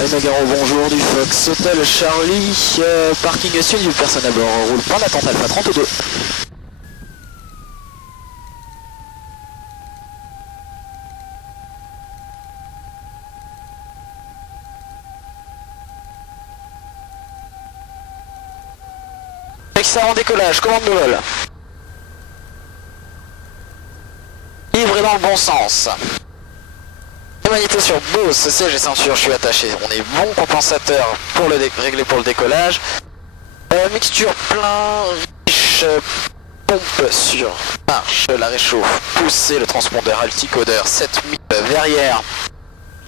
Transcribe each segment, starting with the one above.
Allez Nogaro, bonjour, du Fox Hotel Charlie, parking sud, une personne à bord, roule point d'attente Alpha 32. Excellent décollage, commande de vol. Libre et dans le bon sens. Magnéto sur Bose, siège et ceinture, je suis attaché. On est bon compensateur pour le régler pour le décollage. Mixture plein, riche, pompe sur marche, la réchauffe, pousser le transpondeur alticodeur 7000 verrière.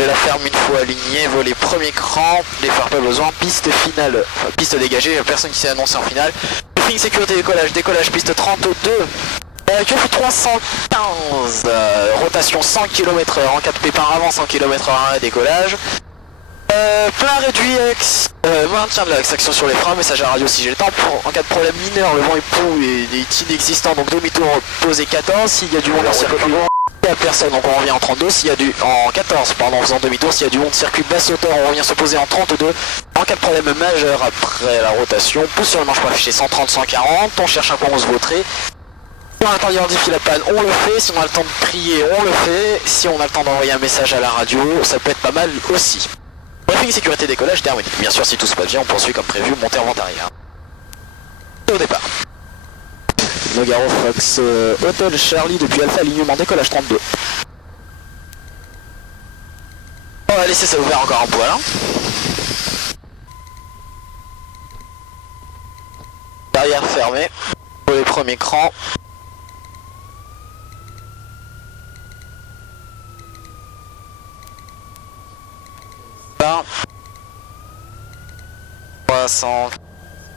Je la ferme une fois alignée, volet premier cran, les phares pas besoin, piste finale, piste dégagée, personne qui s'est annoncé en finale. Briefing sécurité décollage piste 32. QF 315, rotation 100 km/h en cas de pépin avant 100 km/h et décollage. Plein réduit, maintien de l'action sur les freins, message à radio si j'ai le temps. En cas de problème mineur, le vent est inexistant, donc demi-tour posé 14. S'il y a du monde en circuit, il n'y a personne, donc on revient en 32. S'il y a du en 14, pardon, en faisant demi-tour, s'il y a du monde circuit basse hauteur, on revient se poser en 32. En cas de problème majeur après la rotation, pousse sur le manche pour afficher 130-140. On cherche un coin où on se vautrer. Si on a le temps d'identifier la panne, on le fait. Si on a le temps de prier, on le fait. Si on a le temps d'envoyer un message à la radio, ça peut être pas mal aussi. Briefing sécurité décollage terminé. Bien sûr, si tout se passe bien, on poursuit comme prévu, montée en vente arrière. Au départ. Nogaro Fox Hotel Charlie depuis Alpha, alignement décollage 32. On va laisser ça ouvert encore un poil. Hein. Barrière fermée. Pour les premiers crans.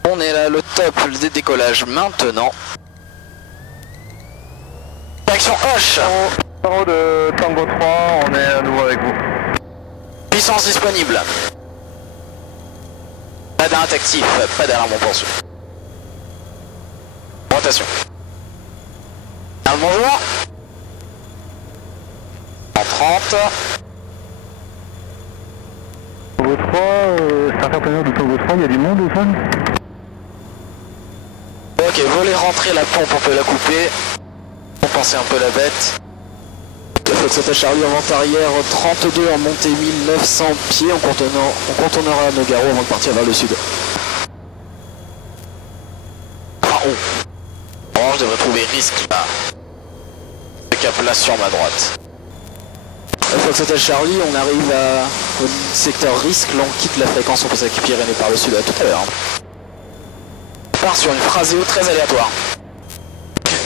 On est là, le top des décollages maintenant. Direction Hoche. Numéro de Tango 3, on est à nouveau avec vous. Puissance disponible. Pas d'arrêt actif, pas d'alarme en poursuite. Rotation. Bonjour. En 30. Tango 3, starter planeur de Tango 3, il y a du monde au sol? Ok, voler rentrer la pompe, on peut la couper. Compenser un peu la bête. Fox Hotel Charlie en vente arrière 32 en montée 1900 pieds. On contournera Nogaro avant de partir vers le sud. Ah oh. Bon, je devrais trouver risque là. Le cap là sur ma droite. Fox Hotel Charlie, on arrive au secteur risque, là on quitte la fréquence, on peut s'équiper par le sud à tout à l'heure. On part sur une phraseo très aléatoire.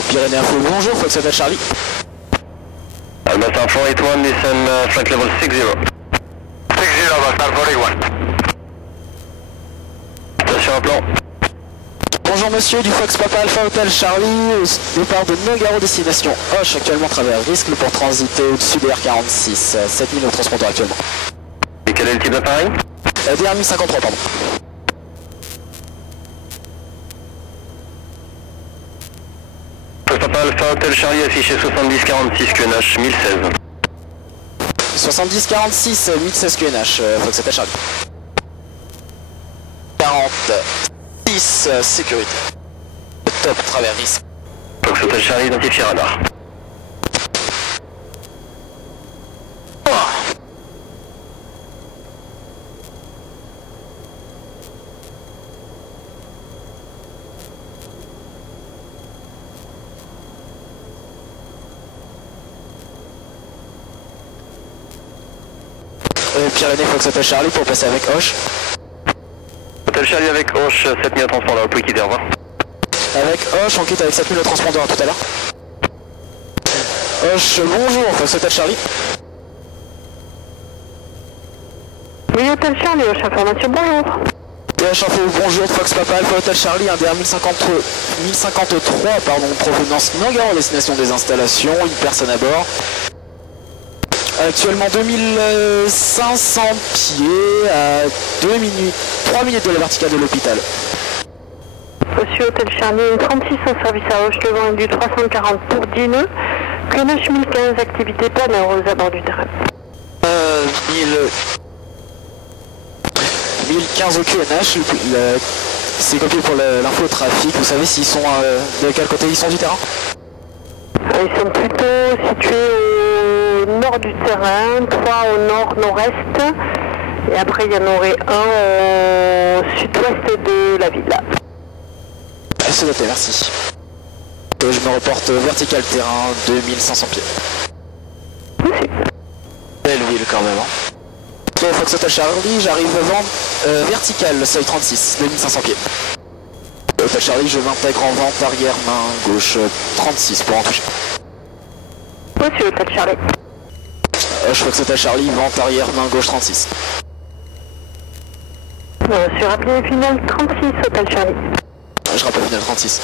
Pyrénées Info, bonjour, Fox Hotel Charlie. Almastar 481, Nissan flight level 60. 60, Almastar 481. Station à plan. Bonjour monsieur, du Fox Papa Alpha Hotel Charlie, au départ de Nogaro, destination Hoche, actuellement travers risque pour transiter au-dessus des R46, 7000 au transpondeur actuellement. Et quel est le type d'appareil? DR1053, pardon. Fox Papa Alpha Hotel Charlie affiché 7046 QNH 1016. 7046, 1016 QNH, Fox Hotel Charlie. 46, sécurité. Top, travers risque. Fox Hotel Charlie identifié radar. Pyrénées Fox Hotel Charlie pour passer avec Hoche. Hotel Charlie avec Hoche, 7000 transpondeur, vous pouvez quitter, au revoir. Avec Hoche, on quitte avec 7000 au transpondeur, à tout à l'heure. Hoche, bonjour, Fox Hotel Charlie. Oui, Hôtel Charlie, Hoche Information, bonjour. Hoche Info, bonjour, Fox Papa Alpha Hotel Charlie, un DR 1053, pardon, provenance Nogaro, destination des installations, une personne à bord. Actuellement 2500 pieds à 3 minutes de la verticale de l'hôpital. Monsieur Hôtel Charlie, 36 en service à Hoche, le vent est du 340 pour 10 nœuds. QNH 1015, activité planeur aux abords du terrain. 1015 au QNH, c'est copié pour l'info trafic. Vous savez s'ils sont de quel côté ils sont du terrain? Ils sont plutôt situés au nord du terrain, 3 au nord-nord-est, et après il y en aurait un au sud-ouest de la ville. C'est noté, merci. Et je me reporte vertical terrain, 2500 pieds. Belle ville quand même. Hein. Ok, Fox Hotel Charlie, j'arrive devant vertical, seuil 36, 2500 pieds. Hotel Charlie, je m'intègre en vente arrière, main gauche 36 pour en toucher. Monsieur Hotel Charlie. Fox Hotel Charlie, vente arrière, main gauche 36. Monsieur rappelé final 36 Hotel Charlie. Je rappelle final 36.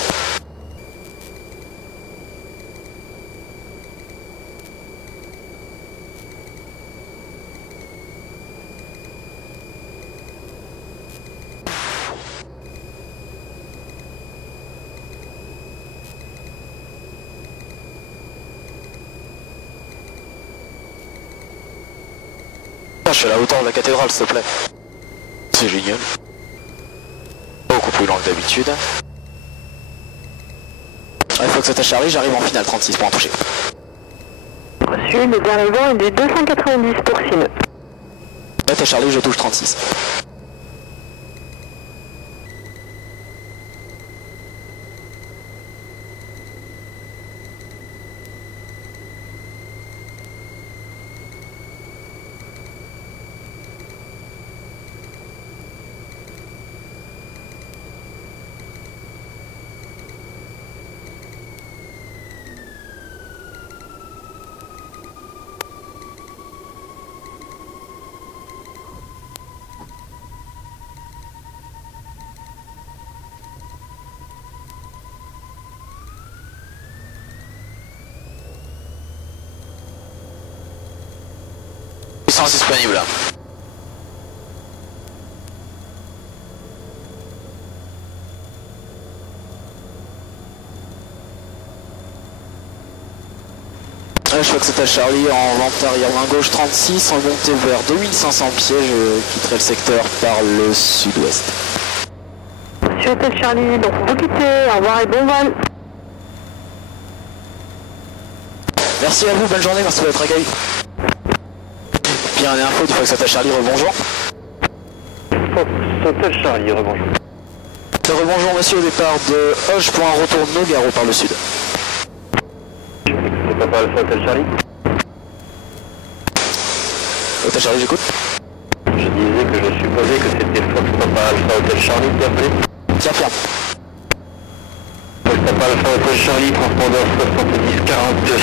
Je suis à la hauteur de la cathédrale, s'il te plaît. C'est génial. Beaucoup plus lent que d'habitude. Il faut que ça tâche Charlie, j'arrive en finale 36 pour en toucher. Reçu, le dernier vent est du 290 pour Sineux. Là, t'as Charlie, je touche 36. Puissance disponible. Je vois que c'est à Charlie en vente arrière main gauche 36, en montée vers 2500 pieds, je quitterai le secteur par le sud-ouest. Monsieur Hotel Charlie, donc vous quittez, au revoir et bon vol. Merci à vous, bonne journée, merci de votre accueil. Bien, les infos du Fox Hotel Charlie, rebonjour. Fox Hotel Charlie, rebonjour. Rebonjour monsieur, au départ de Hoche pour un retour de Nogaro par le sud. C'est Papa Alpha Hotel Charlie. Hotel Charlie, j'écoute. Je disais que je supposais que c'était Fox Papa Alpha Hotel Charlie qui appelait. Tiens, ferme. Fox Papa Alpha Hotel Charlie, transpondeur 7046,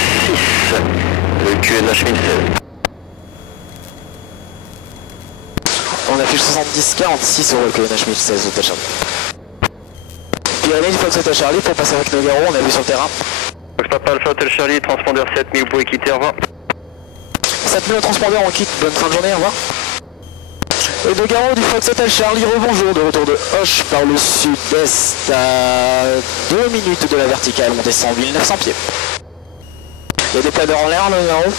le QNH 1016. On affiche 70-46 sur le QNH 1016 Hotel Charlie. Pyrénées du Fox Hotel Charlie pour passer avec Nogaro, on a vu sur le terrain. Fox Papa Alpha Hotel Charlie, transpondeur 7000, vous pouvez quitter, au revoir. 7000 au transpondeur, on quitte, bonne fin de journée, au revoir. Et Nogaro du Fox Hotel Charlie, rebonjour, de retour de Hoche par le sud-est à 2 minutes de la verticale, on descend 1900 pieds. Il y a des planeurs en l'air, Nogaro.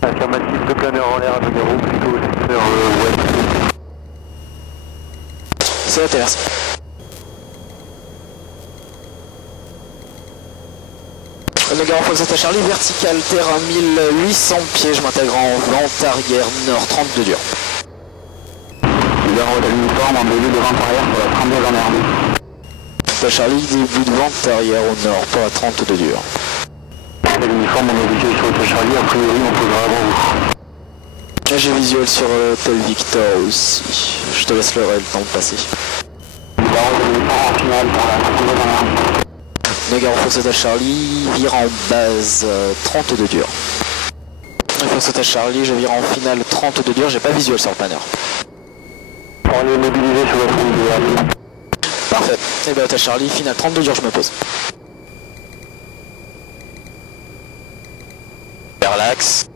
Affirmatif de planeur en l'air à Nogaro, plutôt au secteur ouest. C'est noté, merci. Nogaro Fox Hotel Charlie, vertical terrain 1800 pieds, je m'intègre en vente arrière nord 32 dur. Nogaro Hotel uniforme en début de vente arrière pour la 32 en air. Hotel Charlie, début de vente arrière au nord pour la 32 dur. L'uniforme, on est visuel sur Hotel Charlie, a priori on posera avant vous. J'ai visuel sur Hotel Victor aussi. Je te laisse le temps de passer. Nogaro uniforme en finale pour la 32 en air. Nogaro Fox Hotel Charlie, vire en base 32 dur. Fox Hotel Charlie, je vire en finale 32 dur, j'ai pas visuel sur le planeur. On est mobilisé sur votre ligne de avis. Parfait. Et bien Hotel Charlie, finale 32 dur, je me pose. Vers l'axe.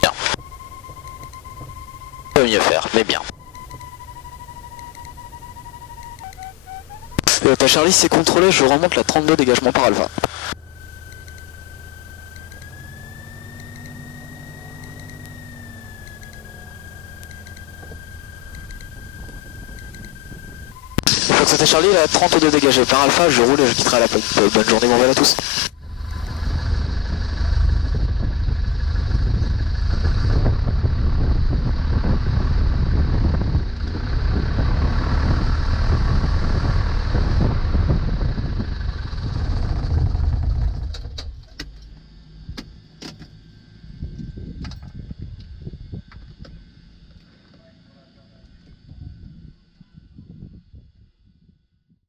Bien. On peut mieux faire, mais bien. Ta Charlie c'est contrôlé, je remonte la 32 dégagement par Alpha. Faut que c'était Charlie, la 32 dégagée par Alpha, je roule et je quitterai la pompe. Bonne journée, bon vol à tous.